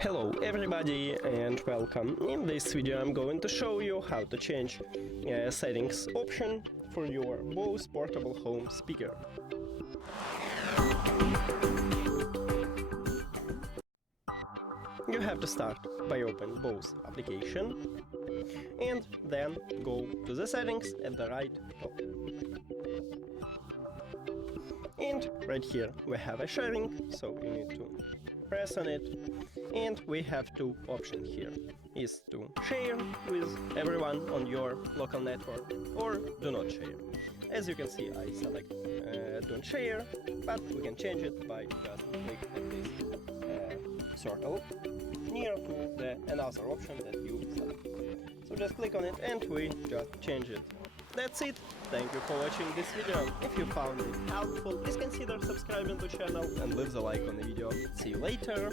Hello everybody and welcome. In this video I'm going to show you how to change settings option for your BOSE Portable Home Speaker. You have to start by open BOSE application and then go to the settings at the right top. And right here we have a sharing, so you need to press on it, and we have two options here. Is to share with everyone on your local network or do not share. As you can see, I select don't share, but we can change it by just click at this circle near to the another option that you select. So just click on it and we just change it. That's it. Thank you for watching this video. If you found it helpful, please consider subscribing to the channel and leave the like on the video. See you later.